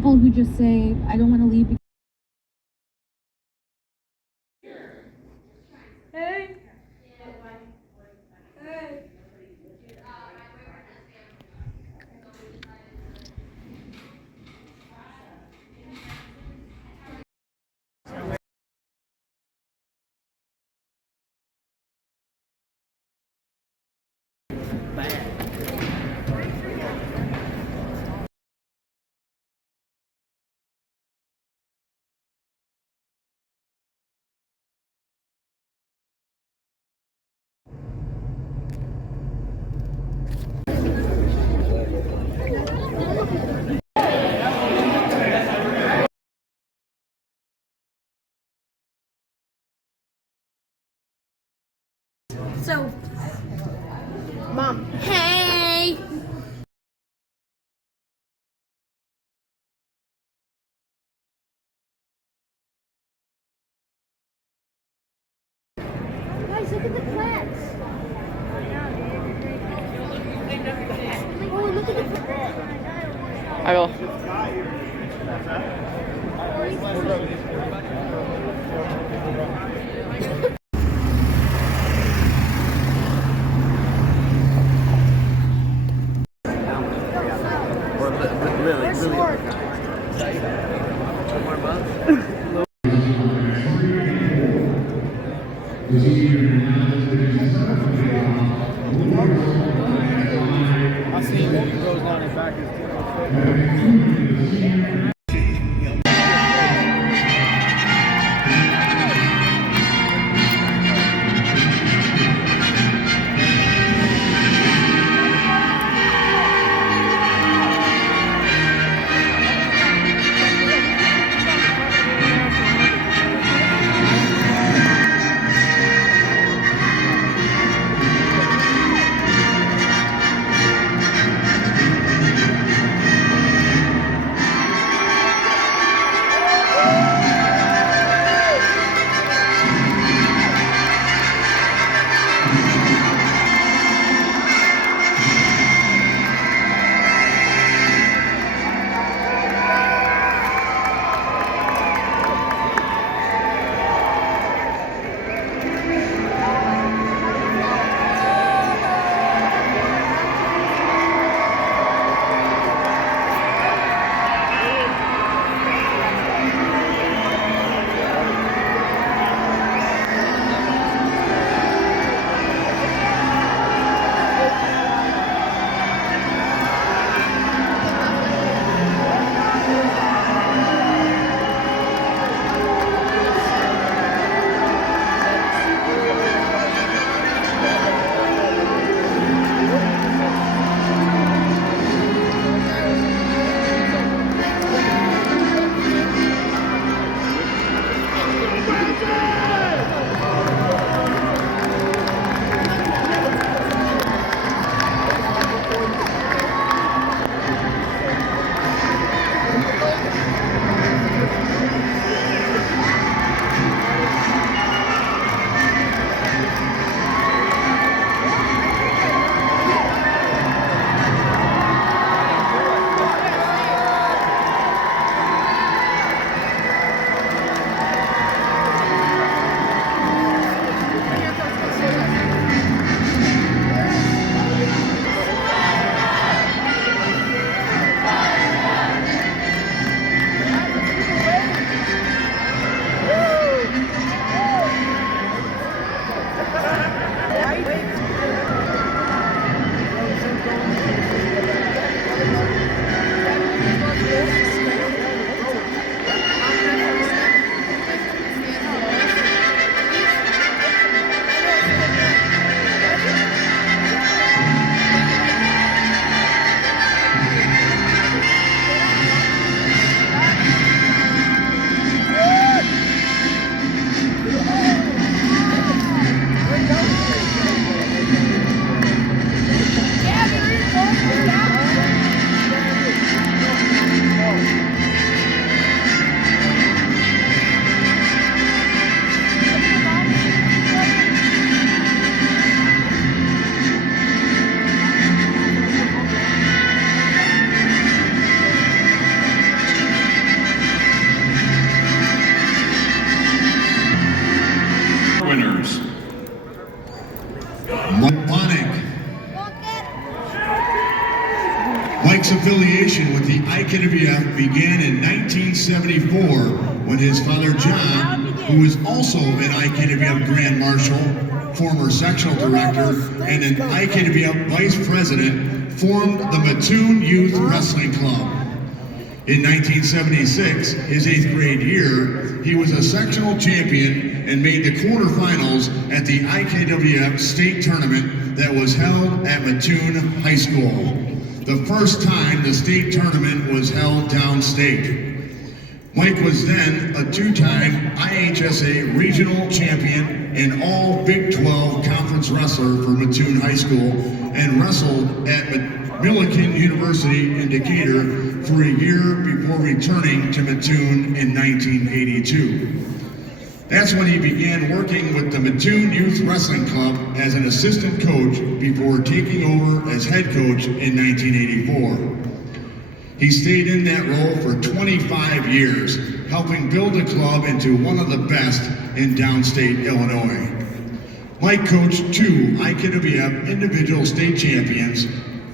people who just say, I don't want to leave. Hey. Hey. So, Mom. Hey. Guys, look at the plants. Oh, look at the plants. I will. I see him goes down his back. Mike Bonnick. Mike's affiliation with the IKWF began in 1974 when his father John, who was also an IKWF Grand Marshal, former sectional director, and an IKWF Vice President, formed the Mattoon Youth Wrestling Club. In 1976, his 8th grade year, he was a sectional champion and made the quarterfinals at the IKWF state tournament that was held at Mattoon High School. The first time the state tournament was held downstate. Mike was then a 2-time IHSA regional champion and all Big 12 conference wrestler for Mattoon High School and wrestled at Millikan University in Decatur for a year before returning to Mattoon in 1982. That's when he began working with the Mattoon Youth Wrestling Club as an assistant coach before taking over as head coach in 1984. He stayed in that role for 25 years, helping build the club into one of the best in downstate Illinois. Mike coached 2 IKWF individual state champions,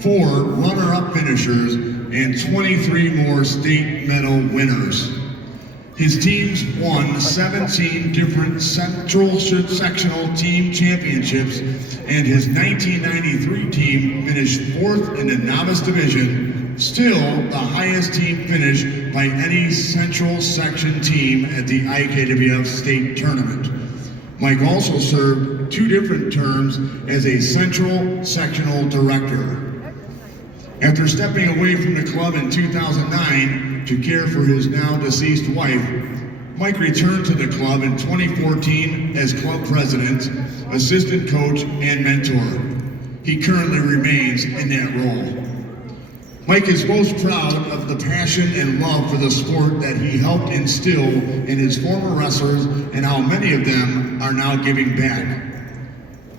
4 runner-up finishers, and 23 more state medal winners. His teams won 17 different central sectional team championships, and his 1993 team finished 4th in the novice division, still the highest team finish by any central section team at the IKWF state tournament. Mike also served 2 different terms as a central sectional director. After stepping away from the club in 2009 to care for his now deceased wife, Mike returned to the club in 2014 as club president, assistant coach, and mentor. He currently remains in that role. Mike is most proud of the passion and love for the sport that he helped instill in his former wrestlers and how many of them are now giving back.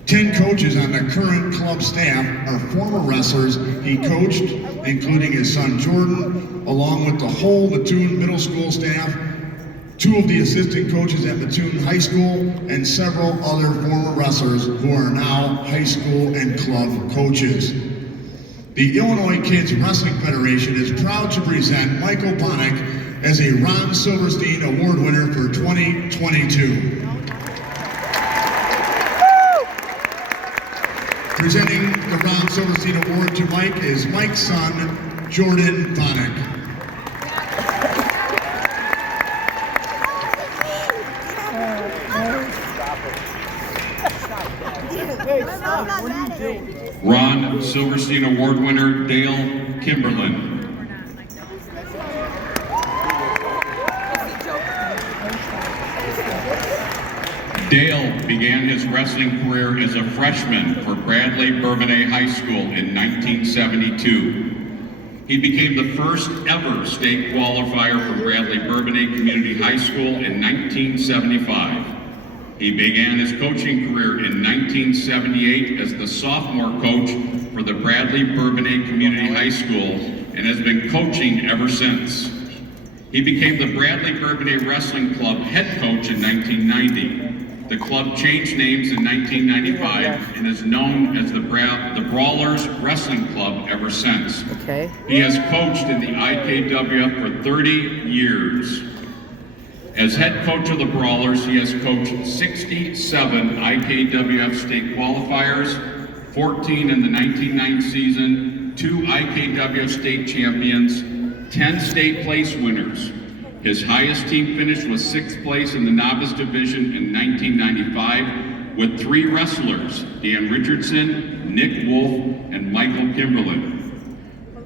10 coaches on the current club staff are former wrestlers he coached, including his son Jordan, along with the whole Mattoon Middle School staff, 2 of the assistant coaches at Mattoon High School, and several other former wrestlers who are now high school and club coaches. The Illinois Kids Wrestling Federation is proud to present Michael Bonnick as a Ron Silverstein Award winner for 2022. Presenting the Ron Silverstein Award to Mike is Mike's son, Jordan Bonnick. Ron Silverstein Award winner, Dale Kimberlin. Dale began his wrestling career as a freshman for Bradley Bourbonnais High School in 1972. He became the first ever state qualifier for Bradley Bourbonnais Community High School in 1975. He began his coaching career in 1978 as the sophomore coach for the Bradley Bourbonnais Community High School and has been coaching ever since. He became the Bradley Bourbonnais Wrestling Club head coach in 1990. The club changed names in 1995 and is known as the Brawlers Wrestling Club ever since. Okay. He has coached in the IKWF for 30 years. As head coach of the Brawlers, he has coached 67 IKWF state qualifiers, 14 in the 1990 season, 2 IKWF state champions, 10 state place winners. His highest team finish was 6th place in the novice division in 1995 with 3 wrestlers, Dan Richardson, Nick Wolf, and Michael Kimberlin.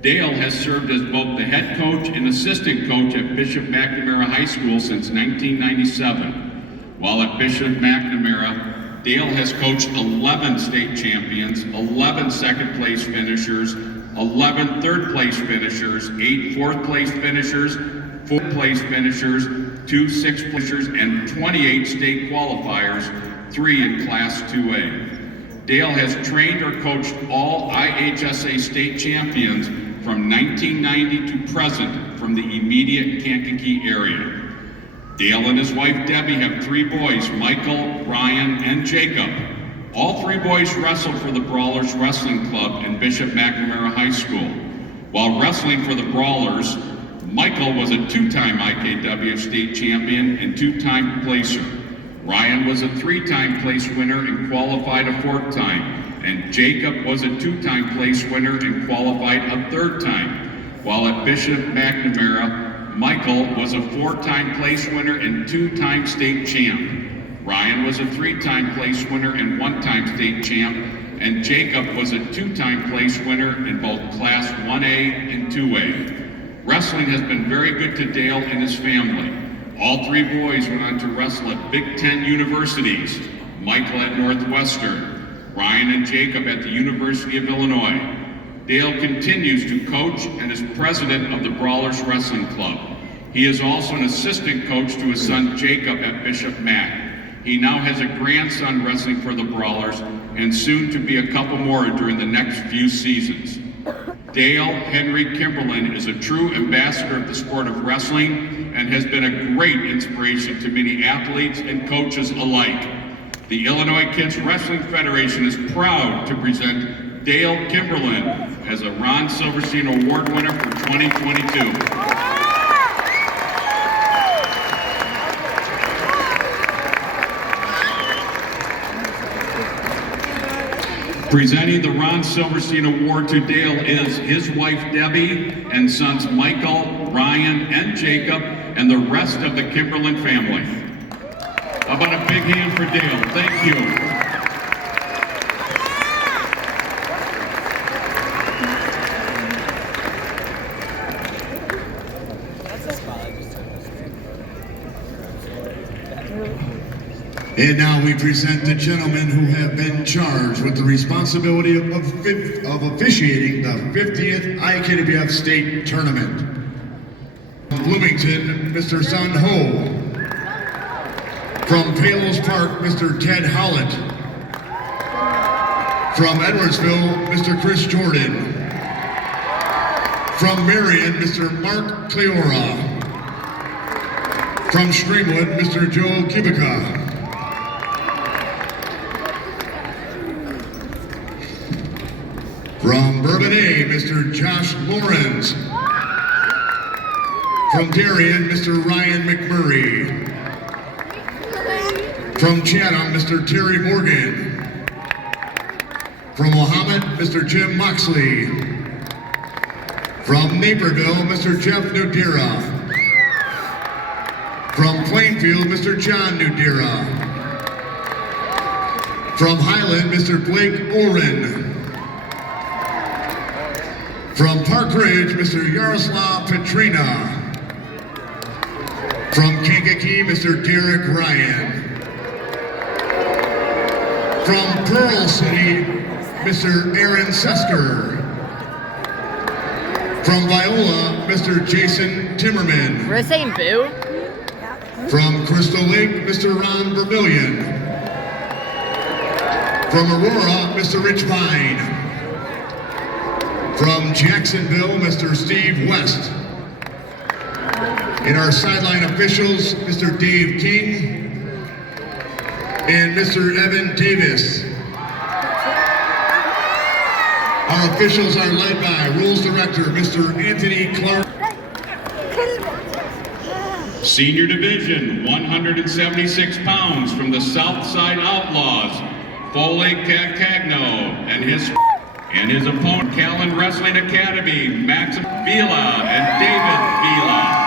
Dale has served as both the head coach and assistant coach at Bishop McNamara High School since 1997. While at Bishop McNamara, Dale has coached 11 state champions, 11 second place finishers, 11 third place finishers, 8 fourth place finishers, 4 place finishers, 2 sixth finishers, and 28 state qualifiers, 3 in Class 2A. Dale has trained or coached all IHSA state champions from 1990 to present from the immediate Kankakee area. Dale and his wife Debbie have 3 boys, Michael, Ryan, and Jacob. All three boys wrestled for the Brawlers Wrestling Club in Bishop McNamara High School. While wrestling for the Brawlers, Michael was a two-time IKW state champion and two-time placer. Ryan was a three-time place winner and qualified a fourth time. And Jacob was a two-time place winner and qualified a third time. While at Bishop McNamara, Michael was a four-time place winner and two-time state champ. Ryan was a three-time place winner and one-time state champ, and Jacob was a two-time place winner in both Class 1A and 2A. Wrestling has been very good to Dale and his family. All three boys went on to wrestle at Big Ten universities, Michael at Northwestern, Ryan and Jacob at the University of Illinois. Dale continues to coach and is president of the Brawlers Wrestling Club. He is also an assistant coach to his son Jacob at Bishop Mac. He now has a grandson wrestling for the Brawlers and soon to be a couple more during the next few seasons. Dale Henry Kimberlin is a true ambassador of the sport of wrestling and has been a great inspiration to many athletes and coaches alike. The Illinois Kids Wrestling Federation is proud to present Dale Kimberlin as a Ron Silverstein Award winner for 2022. Presenting the Ron Silverstein Award to Dale is his wife Debbie and sons Michael, Ryan, and Jacob, and the rest of the Kimberlin family. How about a big hand for Dale? Thank you. And now we present the gentlemen who have been charged with the responsibility of officiating the 50th IKWF State Tournament. From Bloomington, Mr. Sun Ho. From Palos Park, Mr. Ted Hollett. From Edwardsville, Mr. Chris Jordan. From Marion, Mr. Mark Cleora. From Streamwood, Mr. Joe Kubica. From Bourbonnais, Mr. Josh Lawrence. From Darien, Mr. Ryan McMurray. From Chatham, Mr. Terry Morgan. From Mohammed, Mr. Jim Moxley. From Naperville, Mr. Jeff Nudira. From Plainfield, Mr. John Nudira. From Highland, Mr. Blake Oren. From Park Ridge, Mr. Yaroslav Petrina. From Kankakee, Mr. Derek Ryan. From Pearl City, Mr. Aaron Sesker. From Viola, Mr. Jason Timmerman. We're saying boo. From Crystal Lake, Mr. Ron Vermillion. From Aurora, Mr. Rich Vine. From Jacksonville, Mr. Steve West. And our sideline officials, Mr. Dave King and Mr. Evan Davis. Our officials are led by Rules Director, Mr. Anthony Clark. Senior Division, 176 pounds from the Southside Outlaws, Foley Cagno and his opponent, Callan Wrestling Academy, Max Vila and David Vila.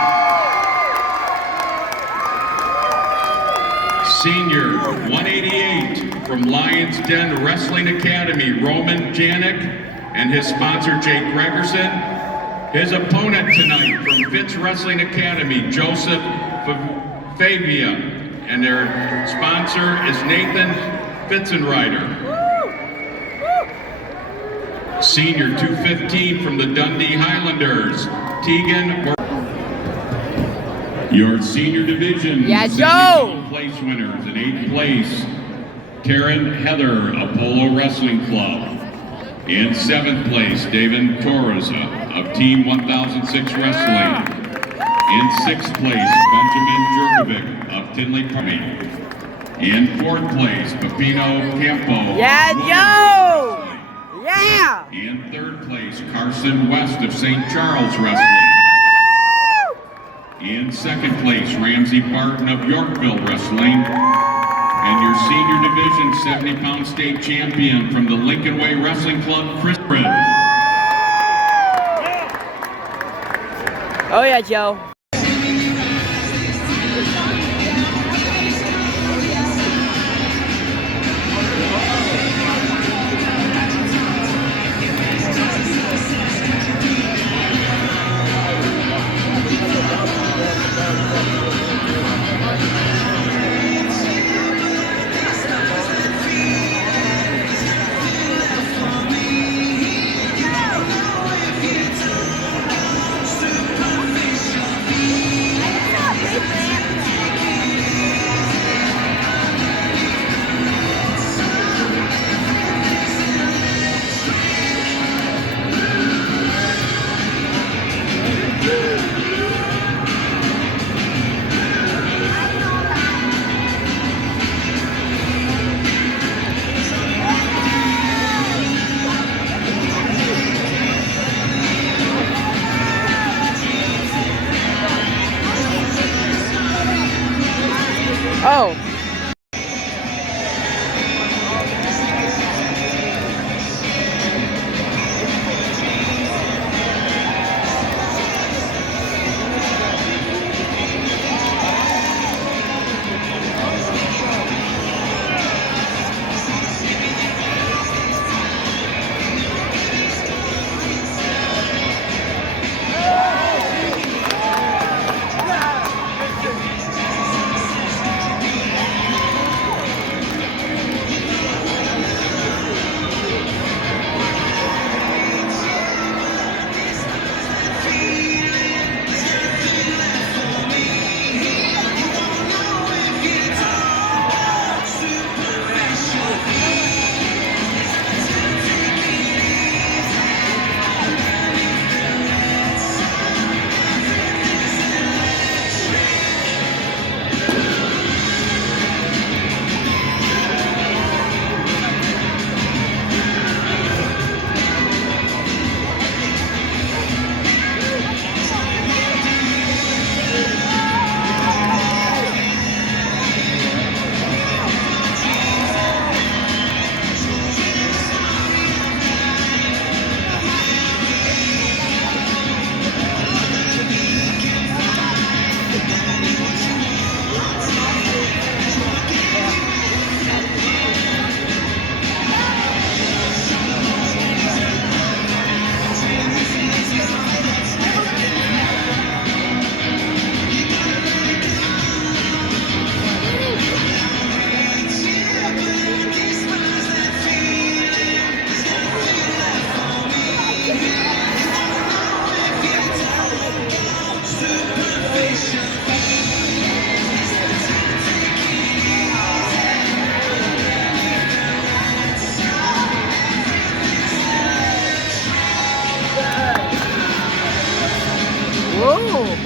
Senior, 188 from Lions Den Wrestling Academy, Roman Janik and his sponsor, Jake Gregerson. His opponent tonight from Fitz Wrestling Academy, Joseph Favia, and their sponsor is Nathan Fitzenreiter. Senior 215 from the Dundee Highlanders, Tegan. Your senior division place winners in 8th place, Taryn Heather, Apollo Wrestling Club. In 7th place, David Torres of Team 1006 Wrestling. In 6th place, Benjamin Jerkovic of Tinley Party. In fourth place, Pepino Campo. Yeah, Joe! Yeah! In third place, Carson West of St. Charles Wrestling. In second place, Ramsey Barton of Yorkville Wrestling. And your senior division 70-pound state champion from the Lincoln Way Wrestling Club, Chris Red. Oh yeah, Joe. Oh. Whoa.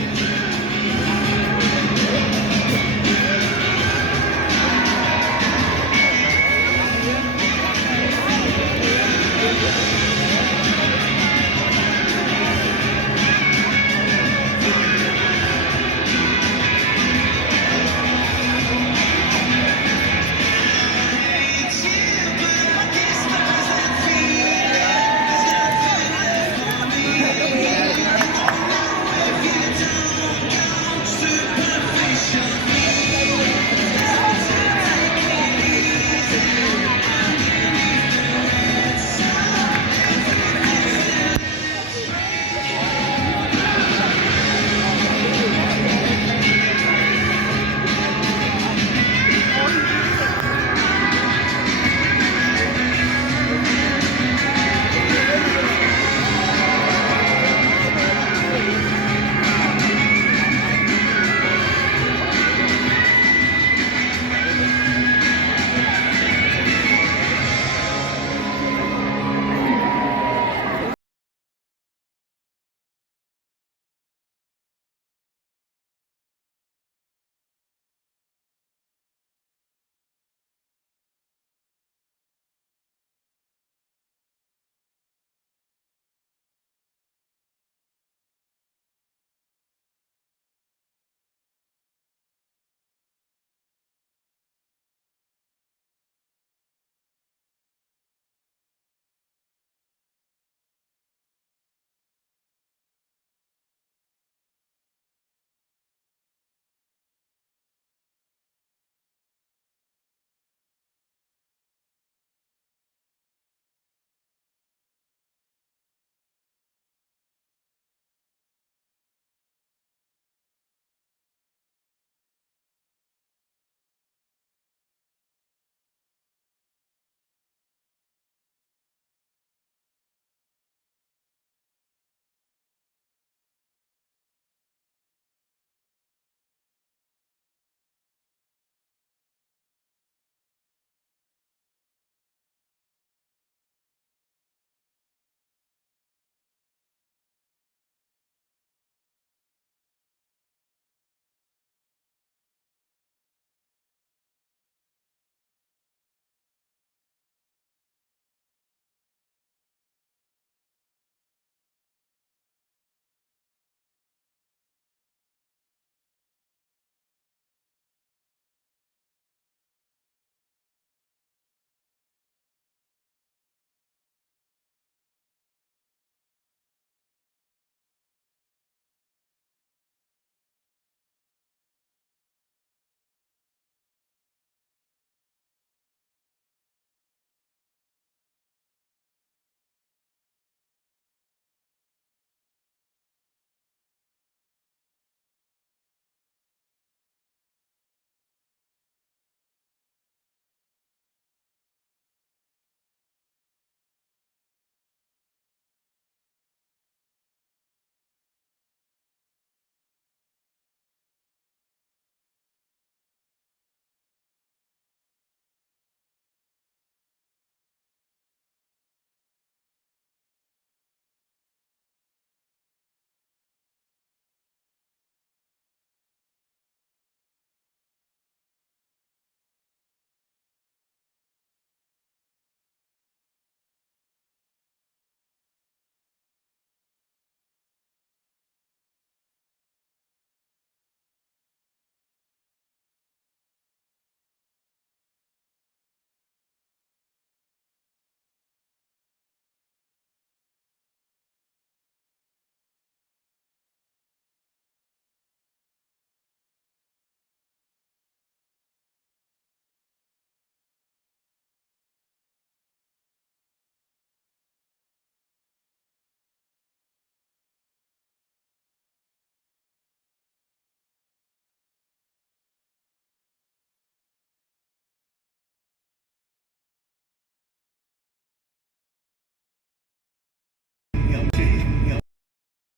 Okay.